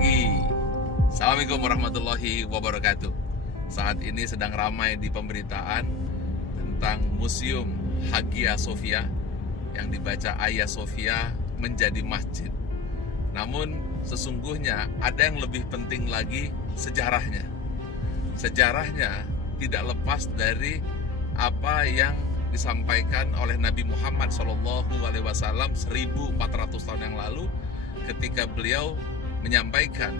pagi. Assalamualaikum warahmatullahi wabarakatuh. Saat ini sedang ramai di pemberitaan tentang Museum Hagia Sophia yang dibaca Hagia Sophia menjadi masjid. Namun sesungguhnya ada yang lebih penting lagi, sejarahnya. Sejarahnya tidak lepas dari apa yang disampaikan oleh Nabi Muhammad SAW 1400 tahun yang lalu ketika beliau menyampaikan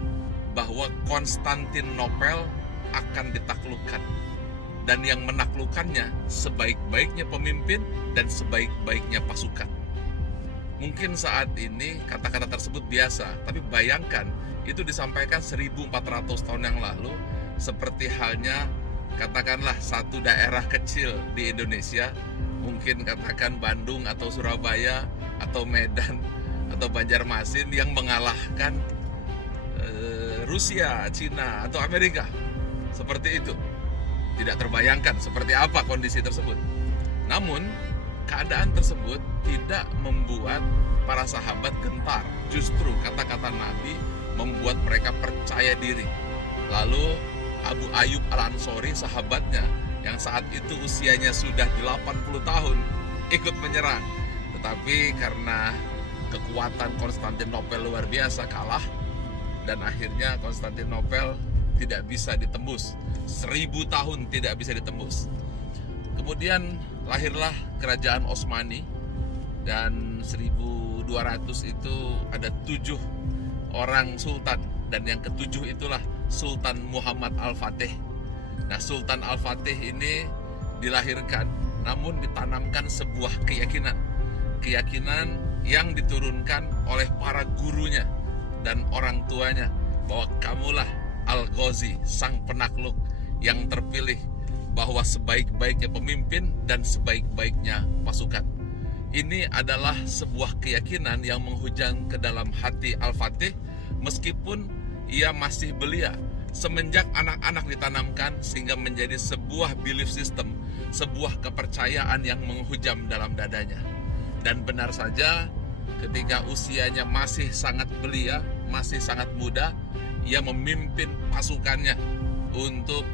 bahwa Konstantinopel akan ditaklukkan, dan yang menaklukkannya sebaik-baiknya pemimpin dan sebaik-baiknya pasukan. Mungkin saat ini kata-kata tersebut biasa, tapi bayangkan itu disampaikan 1400 tahun yang lalu, seperti halnya katakanlah satu daerah kecil di Indonesia, mungkin katakan Bandung atau Surabaya atau Medan atau Banjarmasin yang mengalahkan Rusia, Cina atau Amerika. Seperti itu. Tidak terbayangkan seperti apa kondisi tersebut. Namun keadaan tersebut tidak membuat para sahabat gentar. Justru kata-kata Nabi membuat mereka percaya diri. Lalu Abu Ayyub Al-Ansori, sahabatnya yang saat itu usianya sudah 80 tahun, ikut menyerang. Tetapi karena kekuatan Konstantinopel luar biasa, kalah, dan akhirnya Konstantinopel tidak bisa ditembus. 1000 tahun tidak bisa ditembus. Kemudian lahirlah kerajaan Utsmani, dan 1200 itu ada 7 orang sultan, dan yang ketujuh itulah Sultan Muhammad Al-Fatih. Nah, Sultan Al-Fatih ini dilahirkan, namun ditanamkan sebuah keyakinan yang diturunkan oleh para gurunya dan orang tuanya, bahwa kamulah Al-Ghazi, sang penakluk yang terpilih, bahwa sebaik-baiknya pemimpin dan sebaik-baiknya pasukan. Ini adalah sebuah keyakinan yang menghujam ke dalam hati Al-Fatih meskipun ia masih belia. Semenjak anak-anak ditanamkan sehingga menjadi sebuah belief system, sebuah kepercayaan yang menghujam dalam dadanya. Dan benar saja, ketika usianya masih sangat belia, masih sangat muda, ia memimpin pasukannya untuk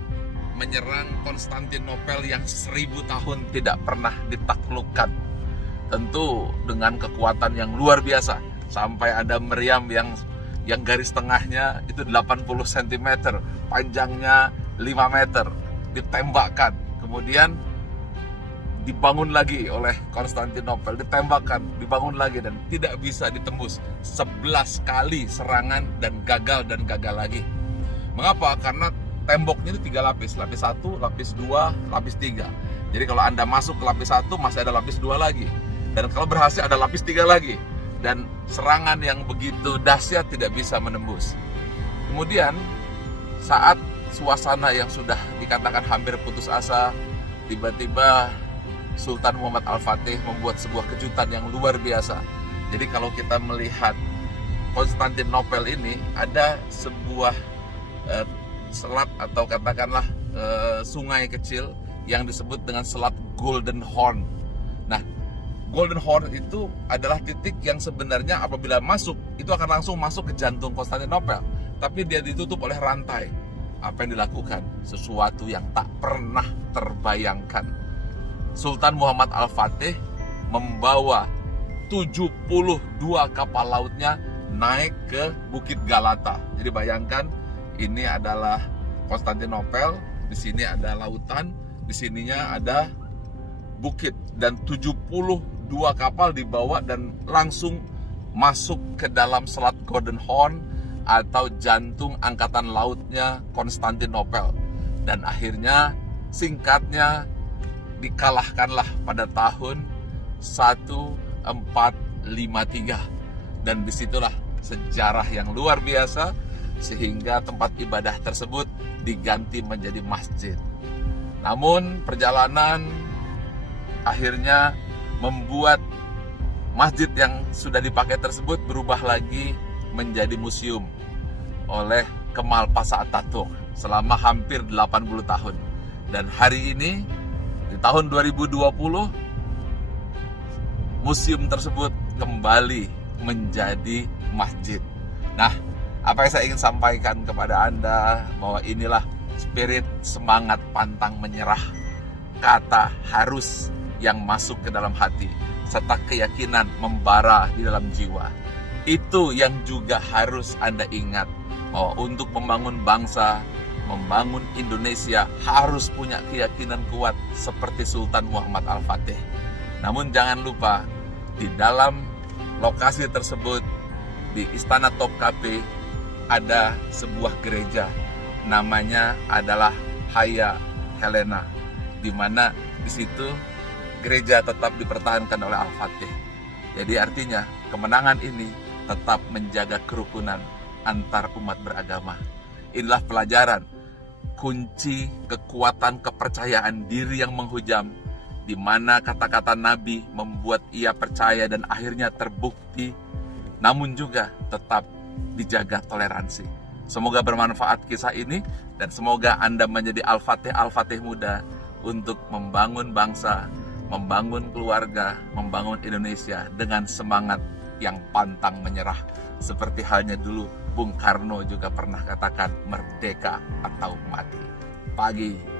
menyerang Konstantinopel yang 1000 tahun tidak pernah ditaklukkan. Tentu dengan kekuatan yang luar biasa, sampai ada meriam yang garis tengahnya itu 80 cm, panjangnya 5 meter, ditembakkan. Kemudian dibangun lagi oleh Konstantinopel, ditembakkan, dibangun lagi, dan tidak bisa ditembus. 11 kali serangan dan gagal lagi. Mengapa? Karena temboknya itu 3 lapis, lapis 1, lapis 2, lapis 3. Jadi kalau Anda masuk ke lapis 1 masih ada lapis 2 lagi, dan kalau berhasil ada lapis 3 lagi, dan serangan yang begitu dahsyat tidak bisa menembus. Kemudian saat suasana yang sudah dikatakan hampir putus asa, tiba-tiba Sultan Muhammad Al-Fatih membuat sebuah kejutan yang luar biasa. Jadi kalau kita melihat Konstantinopel ini, ada sebuah selat atau katakanlah sungai kecil yang disebut dengan Selat Golden Horn. Nah, Golden Horn itu adalah titik yang sebenarnya apabila masuk, itu akan langsung masuk ke jantung Konstantinopel. Tapi dia ditutup oleh rantai. Apa yang dilakukan? Sesuatu yang tak pernah terbayangkan. Sultan Muhammad Al-Fatih membawa 72 kapal lautnya naik ke Bukit Galata. Jadi bayangkan, ini adalah Konstantinopel, di sini ada lautan, di sininya ada bukit, dan 72 kapal dibawa dan langsung masuk ke dalam Selat Golden Horn atau jantung angkatan lautnya Konstantinopel. Dan akhirnya singkatnya dikalahkanlah pada tahun 1453, dan disitulah sejarah yang luar biasa sehingga tempat ibadah tersebut diganti menjadi masjid. Namun perjalanan akhirnya membuat masjid yang sudah dipakai tersebut berubah lagi menjadi museum oleh Kemal Pasha Atatürk selama hampir 80 tahun. Dan hari ini di tahun 2020 museum tersebut kembali menjadi masjid. Nah, Apa yang saya ingin sampaikan kepada Anda, bahwa inilah spirit semangat pantang menyerah, kata harus yang masuk ke dalam hati, serta keyakinan membara di dalam jiwa. Itu yang juga harus Anda ingat, bahwa untuk membangun bangsa, membangun Indonesia harus punya keyakinan kuat seperti Sultan Muhammad Al-Fatih. Namun jangan lupa, di dalam lokasi tersebut, di Istana Topkapi, ada sebuah gereja, namanya adalah Hagia Helena, di mana di situ gereja tetap dipertahankan oleh Al-Fatih. Jadi artinya kemenangan ini tetap menjaga kerukunan antar umat beragama. Inilah pelajaran kunci kekuatan kepercayaan diri yang menghujam, di mana kata-kata Nabi membuat ia percaya dan akhirnya terbukti, namun juga tetap dijaga toleransi. Semoga bermanfaat kisah ini, dan semoga Anda menjadi Al-Fatih muda untuk membangun bangsa, membangun keluarga, membangun Indonesia dengan semangat yang pantang menyerah. Seperti halnya dulu Bung Karno juga pernah katakan, merdeka atau mati. Pagi.